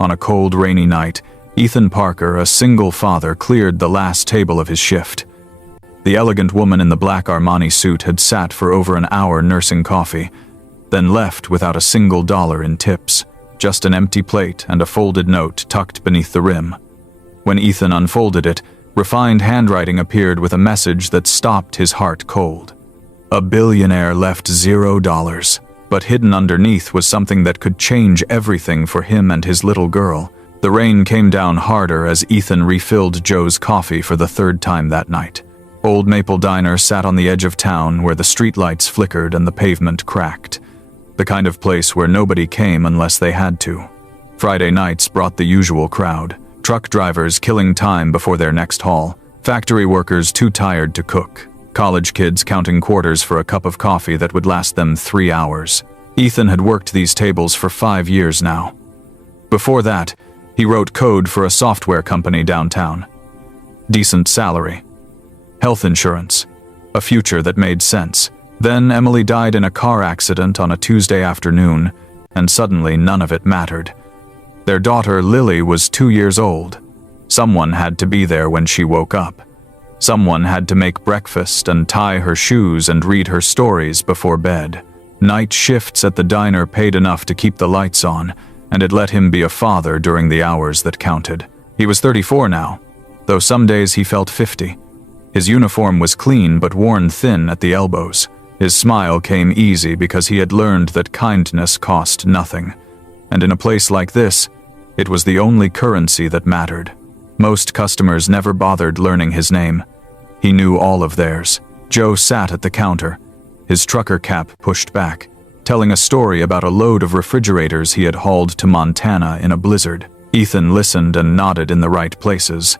On a cold, rainy night, Ethan Parker, a single father, cleared the last table of his shift. The elegant woman in the black Armani suit had sat for over an hour nursing coffee, then left without a single dollar in tips, just an empty plate and a folded note tucked beneath the rim. When Ethan unfolded it, refined handwriting appeared with a message that stopped his heart cold. A billionaire left $0, but hidden underneath was something that could change everything for him and his little girl. The rain came down harder as Ethan refilled Joe's coffee for the third time that night. Old Maple Diner sat on the edge of town where the streetlights flickered and the pavement cracked. The kind of place where nobody came unless they had to. Friday nights brought the usual crowd. Truck drivers killing time before their next haul. Factory workers too tired to cook. College kids counting quarters for a cup of coffee that would last them 3 hours. Ethan had worked these tables for 5 years now. Before that, he wrote code for a software company downtown. Decent salary. Health insurance. A future that made sense. Then Emily died in a car accident on a Tuesday afternoon, and suddenly none of it mattered. Their daughter, Lily, was 2 years old. Someone had to be there when she woke up. Someone had to make breakfast and tie her shoes and read her stories before bed. Night shifts at the diner paid enough to keep the lights on, and it let him be a father during the hours that counted. He was 34 now, though some days he felt 50. His uniform was clean but worn thin at the elbows. His smile came easy because he had learned that kindness cost nothing. And in a place like this, it was the only currency that mattered. Most customers never bothered learning his name. He knew all of theirs. Joe sat at the counter, his trucker cap pushed back, telling a story about a load of refrigerators he had hauled to Montana in a blizzard. Ethan listened and nodded in the right places,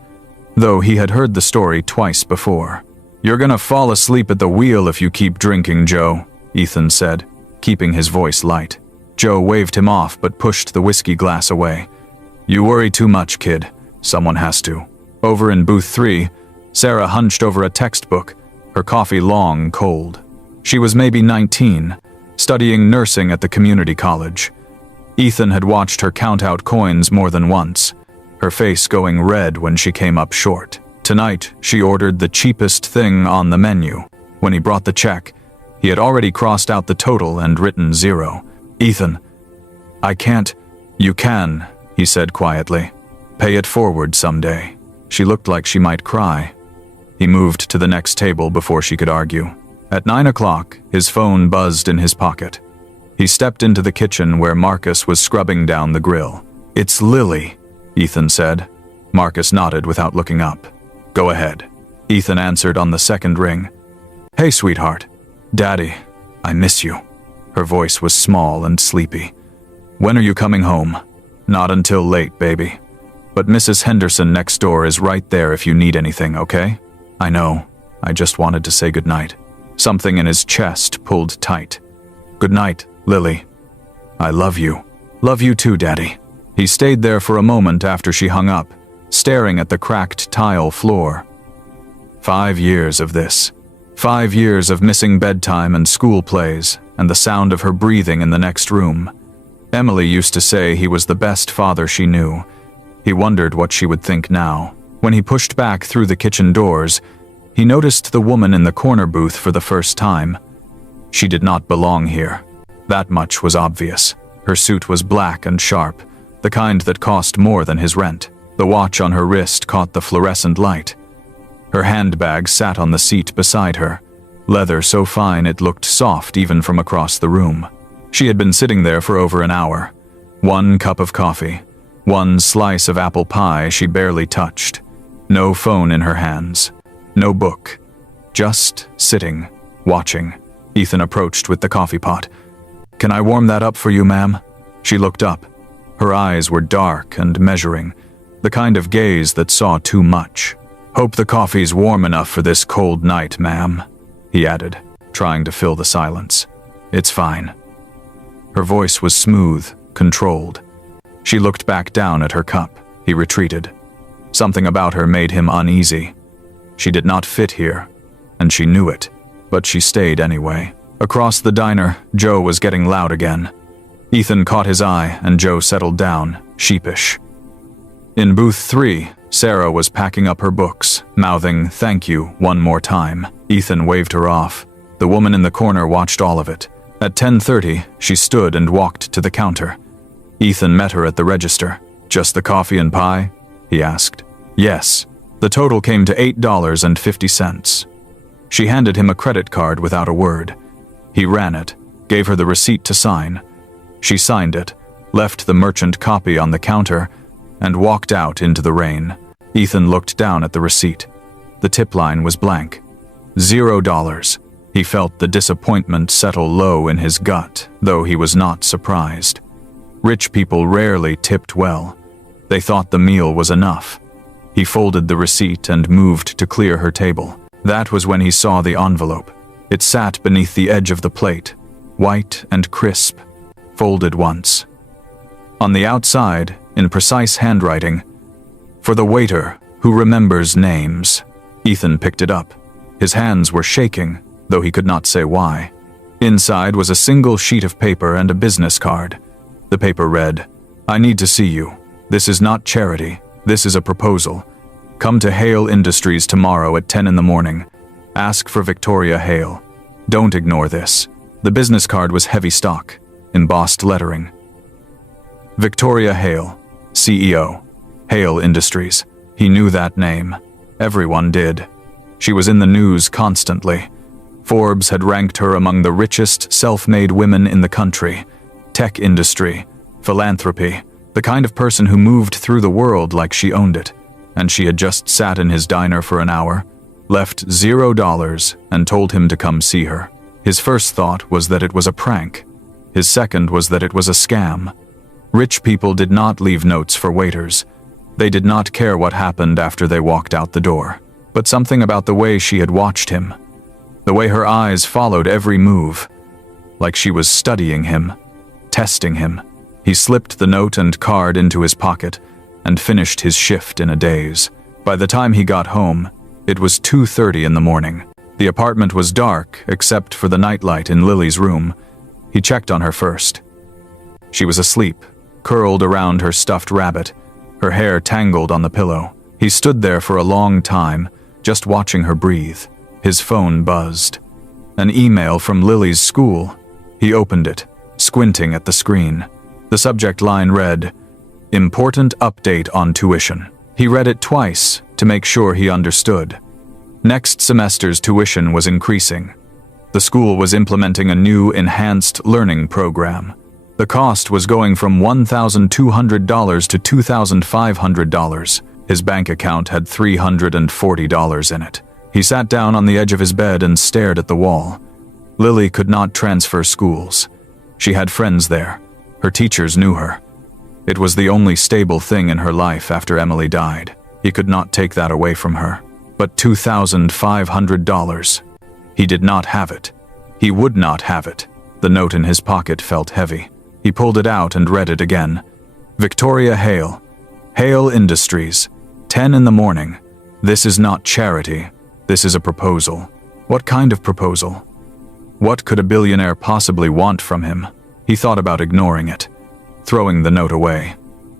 though he had heard the story twice before. "You're gonna fall asleep at the wheel if you keep drinking, Joe," Ethan said, keeping his voice light. Joe waved him off but pushed the whiskey glass away. "You worry too much, kid. Someone has to." Over in booth 3, Sarah hunched over a textbook, her coffee long cold. She was maybe 19, studying nursing at the community college. Ethan had watched her count out coins more than once, her face going red when she came up short. Tonight, she ordered the cheapest thing on the menu. When he brought the check, he had already crossed out the total and written 0. "Ethan, I can't." "You can," he said quietly. "Pay it forward someday." She looked like she might cry. He moved to the next table before she could argue. At 9 o'clock, his phone buzzed in his pocket. He stepped into the kitchen where Marcus was scrubbing down the grill. "It's Lily," Ethan said. Marcus nodded without looking up. "Go ahead." Ethan answered on the second ring. "Hey, sweetheart. Daddy, I miss you." Her voice was small and sleepy. "When are you coming home?" "Not until late, baby. But Mrs. Henderson next door is right there if you need anything, okay?" "I know. I just wanted to say goodnight." Something in his chest pulled tight. "Good night, Lily. I love you." "Love you too, Daddy." He stayed there for a moment after she hung up, staring at the cracked tile floor. 5 years of this. 5 years of missing bedtime and school plays, and the sound of her breathing in the next room. Emily used to say he was the best father she knew. He wondered what she would think now. When he pushed back through the kitchen doors, he noticed the woman in the corner booth for the first time. She did not belong here. That much was obvious. Her suit was black and sharp, the kind that cost more than his rent. The watch on her wrist caught the fluorescent light. Her handbag sat on the seat beside her, leather so fine it looked soft even from across the room. She had been sitting there for over an hour. 1 cup of coffee, 1 slice of apple pie she barely touched. No phone in her hands, no book. Just sitting, watching. Ethan approached with the coffee pot. "Can I warm that up for you, ma'am?" She looked up. Her eyes were dark and measuring, the kind of gaze that saw too much. "Hope the coffee's warm enough for this cold night, ma'am," he added, trying to fill the silence. "It's fine." Her voice was smooth, controlled. She looked back down at her cup. He retreated. Something about her made him uneasy. She did not fit here, and she knew it, but she stayed anyway. Across the diner, Joe was getting loud again. Ethan caught his eye, and Joe settled down, sheepish. In booth 3, Sarah was packing up her books, mouthing "thank you" one more time. Ethan waved her off. The woman in the corner watched all of it. At 10:30, she stood and walked to the counter. Ethan met her at the register. "Just the coffee and pie?" he asked. "Yes." The total came to $8.50. She handed him a credit card without a word. He ran it, gave her the receipt to sign. She signed it, left the merchant copy on the counter, and walked out into the rain. Ethan looked down at the receipt. The tip line was blank. $0. He felt the disappointment settle low in his gut, though he was not surprised. Rich people rarely tipped well. They thought the meal was enough. He folded the receipt and moved to clear her table. That was when he saw the envelope. It sat beneath the edge of the plate, white and crisp, folded once. On the outside, in precise handwriting, "For the waiter who remembers names." Ethan picked it up. His hands were shaking, though he could not say why. Inside was a single sheet of paper and a business card. The paper read, "I need to see you. This is not charity. This is a proposal. Come to Hale Industries tomorrow at 10 in the morning. Ask for Victoria Hale. Don't ignore this." The business card was heavy stock, embossed lettering. Victoria Hale, CEO, Hale Industries. He knew that name. Everyone did. She was in the news constantly. Forbes had ranked her among the richest self-made women in the country. Tech industry, philanthropy, the kind of person who moved through the world like she owned it. And she had just sat in his diner for an hour, left $0, and told him to come see her. His first thought was that it was a prank. His second was that it was a scam. Rich people did not leave notes for waiters. They did not care what happened after they walked out the door. But something about the way she had watched him, the way her eyes followed every move, like she was studying him, testing him. He slipped the note and card into his pocket and finished his shift in a daze. By the time he got home, it was 2:30 in the morning. The apartment was dark except for the nightlight in Lily's room. He checked on her first. She was asleep, curled around her stuffed rabbit, her hair tangled on the pillow. He stood there for a long time, just watching her breathe. His phone buzzed. An email from Lily's school. He opened it, squinting at the screen. The subject line read, "Important update on tuition." He read it twice to make sure he understood. Next semester's tuition was increasing. The school was implementing a new enhanced learning program. The cost was going from $1,200 to $2,500. His bank account had $340 in it. He sat down on the edge of his bed and stared at the wall. Lily could not transfer schools. She had friends there. Her teachers knew her. It was the only stable thing in her life after Emily died. He could not take that away from her. But $2,500. He did not have it. He would not have it. The note in his pocket felt heavy. He pulled it out and read it again. Victoria Hale, Hale Industries, 10 in the morning. This is not charity. This is a proposal. What kind of proposal? What could a billionaire possibly want from him? He thought about ignoring it, throwing the note away,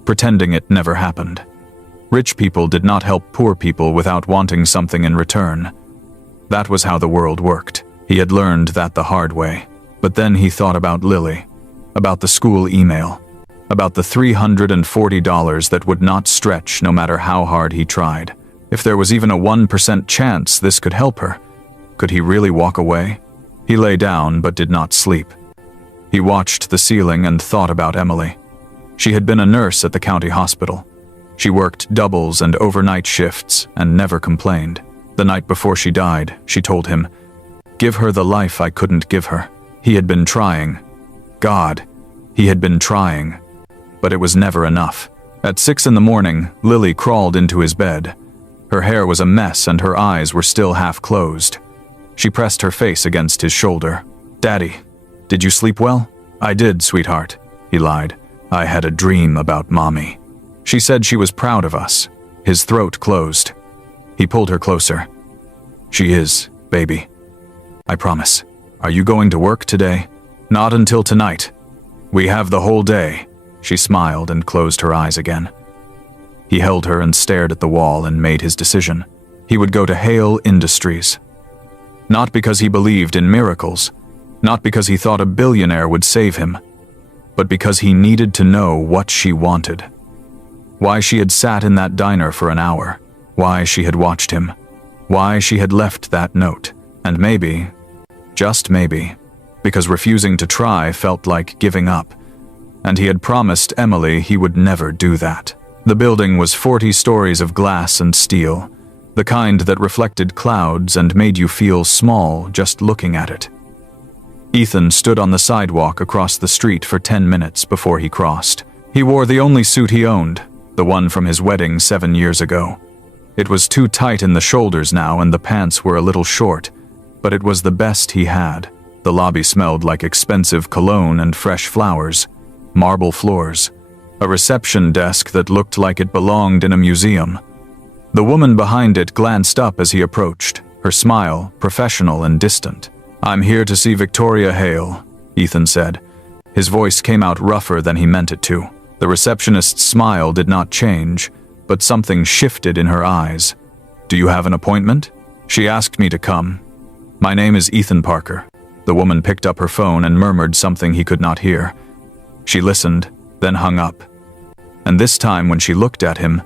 pretending it never happened. Rich people did not help poor people without wanting something in return. That was how the world worked. He had learned that the hard way. But then he thought about Lily, about the school email, about the $340 that would not stretch no matter how hard he tried. If there was even a 1% chance this could help her, could he really walk away? He lay down but did not sleep. He watched the ceiling and thought about Emily. She had been a nurse at the county hospital. She worked doubles and overnight shifts and never complained. The night before she died, she told him, "Give her the life I couldn't give her." He had been trying. God, he had been trying. But it was never enough. At 6 in the morning, Lily crawled into his bed. Her hair was a mess and her eyes were still half closed. She pressed her face against his shoulder. "Daddy, did you sleep well?" "I did, sweetheart," he lied. "I had a dream about Mommy." She said she was proud of us. His throat closed. He pulled her closer. "She is, baby. I promise. Are you going to work today?" "Not until tonight. We have the whole day." She smiled and closed her eyes again. He held her and stared at the wall and made his decision. He would go to Hale Industries. Not because he believed in miracles, not because he thought a billionaire would save him, but because he needed to know what she wanted. Why she had sat in that diner for an hour, why she had watched him, why she had left that note, and maybe, just maybe, because refusing to try felt like giving up, and he had promised Emily he would never do that. The building was 40 stories of glass and steel, the kind that reflected clouds and made you feel small just looking at it. Ethan stood on the sidewalk across the street for 10 minutes before he crossed. He wore the only suit he owned, the one from his wedding 7 years ago. It was too tight in the shoulders now and the pants were a little short, but it was the best he had. The lobby smelled like expensive cologne and fresh flowers, marble floors, a reception desk that looked like it belonged in a museum. The woman behind it glanced up as he approached, her smile professional and distant. "I'm here to see Victoria Hale," Ethan said. His voice came out rougher than he meant it to. The receptionist's smile did not change, but something shifted in her eyes. "Do you have an appointment?" "She asked me to come. My name is Ethan Parker." The woman picked up her phone and murmured something he could not hear. She listened, then hung up. And this time when she looked at him,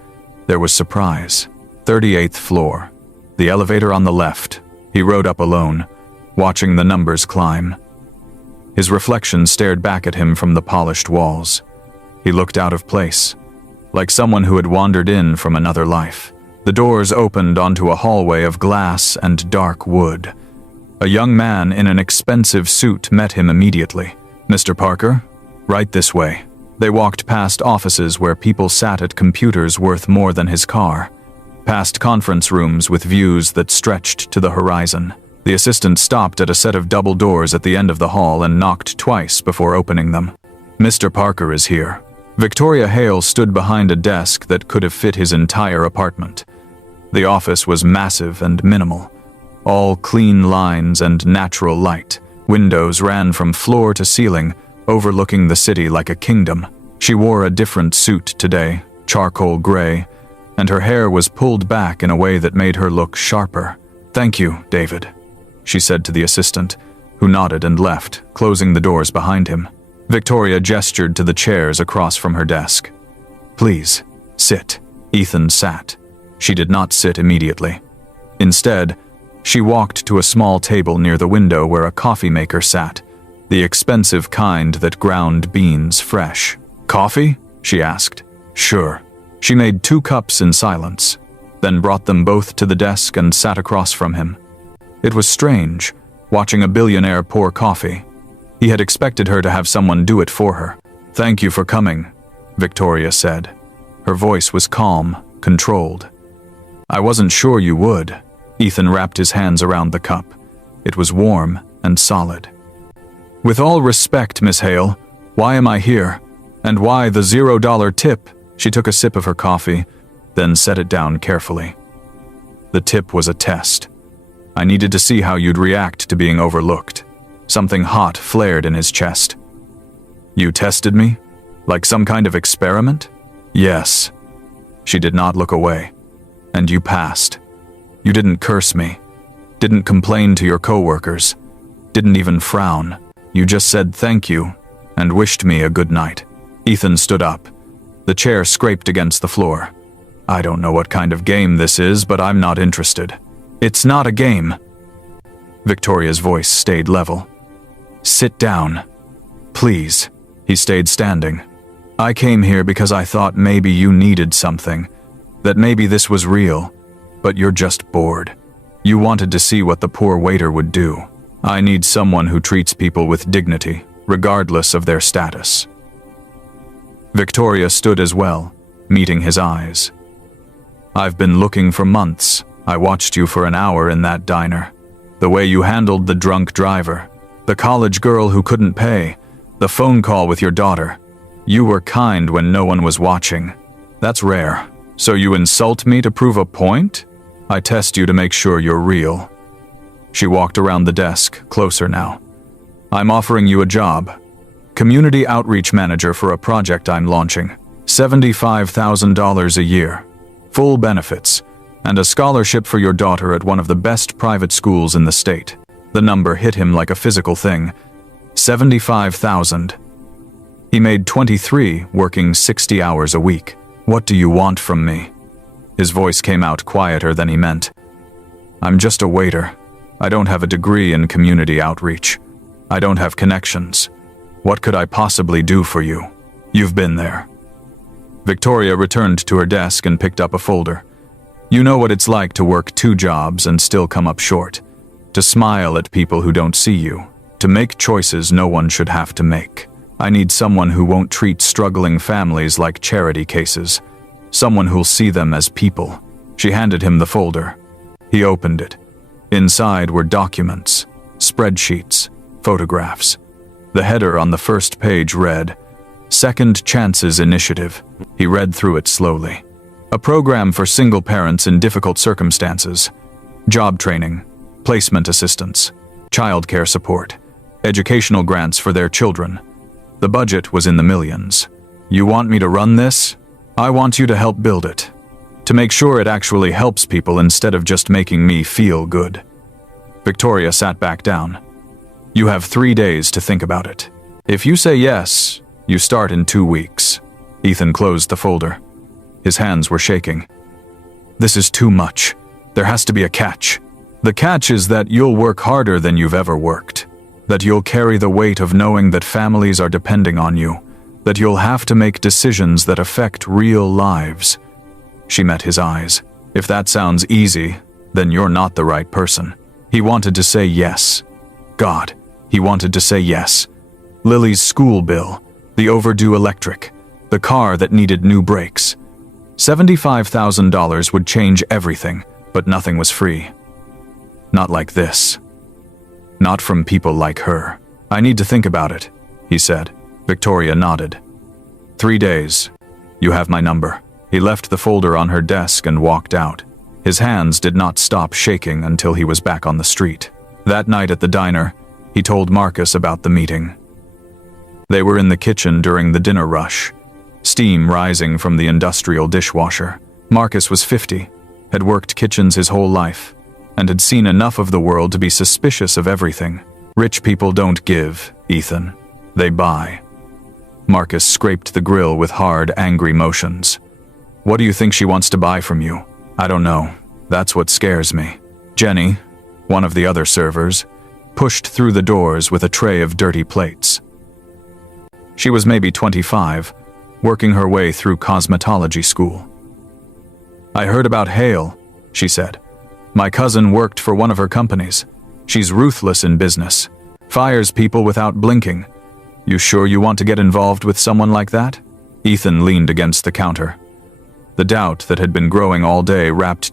there was surprise. 38th floor. The elevator on the left. He rode up alone, watching the numbers climb. His reflection stared back at him from the polished walls. He looked out of place, like someone who had wandered in from another life. The doors opened onto a hallway of glass and dark wood. A young man in an expensive suit met him immediately. "Mr. Parker, right this way." They walked past offices where people sat at computers worth more than his car, past conference rooms with views that stretched to the horizon. The assistant stopped at a set of double doors at the end of the hall and knocked twice before opening them. "Mr. Parker is here." Victoria Hale stood behind a desk that could have fit his entire apartment. The office was massive and minimal, all clean lines and natural light. Windows ran from floor to ceiling, overlooking the city like a kingdom. She wore a different suit today, charcoal gray, and her hair was pulled back in a way that made her look sharper. "Thank you, David," she said to the assistant, who nodded and left, closing the doors behind him. Victoria gestured to the chairs across from her desk. "Please, sit." Ethan sat. She did not sit immediately. Instead, she walked to a small table near the window where a coffee maker sat, the expensive kind that ground beans fresh. "Coffee?" she asked. "Sure." She made 2 cups in silence, then brought them both to the desk and sat across from him. It was strange, watching a billionaire pour coffee. He had expected her to have someone do it for her. "Thank you for coming," Victoria said. Her voice was calm, controlled. "I wasn't sure you would." Ethan wrapped his hands around the cup. It was warm and solid. "With all respect, Miss Hale, why am I here? And why the $0 tip?" She took a sip of her coffee, then set it down carefully. "The tip was a test. I needed to see how you'd react to being overlooked." Something hot flared in his chest. "You tested me? Like some kind of experiment?" "Yes." She did not look away. "And you passed. You didn't curse me, didn't complain to your coworkers, didn't even frown. You just said thank you and wished me a good night." Ethan stood up. The chair scraped against the floor. "I don't know what kind of game this is, but I'm not interested." "It's not a game." Victoria's voice stayed level. "Sit down. Please." He stayed standing. "I came here because I thought maybe you needed something, that maybe this was real, but you're just bored. You wanted to see what the poor waiter would do. I need someone who treats people with dignity, regardless of their status." Victoria stood as well, meeting his eyes. "I've been looking for months. I watched you for an hour in that diner. The way you handled the drunk driver, the college girl who couldn't pay, the phone call with your daughter. You were kind when no one was watching. That's rare. So you insult me to prove a point? I test you to make sure you're real." She walked around the desk, closer now. "I'm offering you a job. Community outreach manager for a project I'm launching. $75,000 a year. Full benefits. And a scholarship for your daughter at one of the best private schools in the state. The number hit him like a physical thing. 75,000. He made 23, working 60 hours a week. What do you want from me? His voice came out quieter than he meant. I'm just a waiter. I don't have a degree in community outreach. I don't have connections. What could I possibly do for you? You've been there. Victoria returned to her desk and picked up a folder. You know what it's like to work 2 jobs and still come up short. To smile at people who don't see you. To make choices no one should have to make. I need someone who won't treat struggling families like charity cases. Someone who'll see them as people. She handed him the folder. He opened it. Inside were documents, spreadsheets, photographs. The header on the first page read, Second Chances Initiative. He read through it slowly. A program for single parents in difficult circumstances. Job training, placement assistance, childcare support, educational grants for their children. The budget was in the millions. You want me to run this? I want you to help build it. To make sure it actually helps people instead of just making me feel good. Victoria sat back down. You have 3 days to think about it. If you say yes, you start in 2 weeks. Ethan closed the folder. His hands were shaking. This is too much. There has to be a catch. The catch is that you'll work harder than you've ever worked. That you'll carry the weight of knowing that families are depending on you. That you'll have to make decisions that affect real lives. She met his eyes. If that sounds easy, then you're not the right person. He wanted to say yes. God, he wanted to say yes. Lily's school bill, the overdue electric, the car that needed new brakes. $75,000 would change everything, but nothing was free. Not like this. Not from people like her. I need to think about it, he said. Victoria nodded. 3 days. You have my number. He left the folder on her desk and walked out. His hands did not stop shaking until he was back on the street. That night at the diner, he told Marcus about the meeting. They were in the kitchen during the dinner rush, steam rising from the industrial dishwasher. Marcus was 50, had worked kitchens his whole life, and had seen enough of the world to be suspicious of everything. Rich people don't give, Ethan. They buy. Marcus scraped the grill with hard, angry motions. What do you think she wants to buy from you? I don't know. That's what scares me. Jenny, one of the other servers, pushed through the doors with a tray of dirty plates. She was maybe 25, working her way through cosmetology school. I heard about Hale, she said. My cousin worked for one of her companies. She's ruthless in business. Fires people without blinking. You sure you want to get involved with someone like that? Ethan leaned against the counter. The doubt that had been growing all day wrapped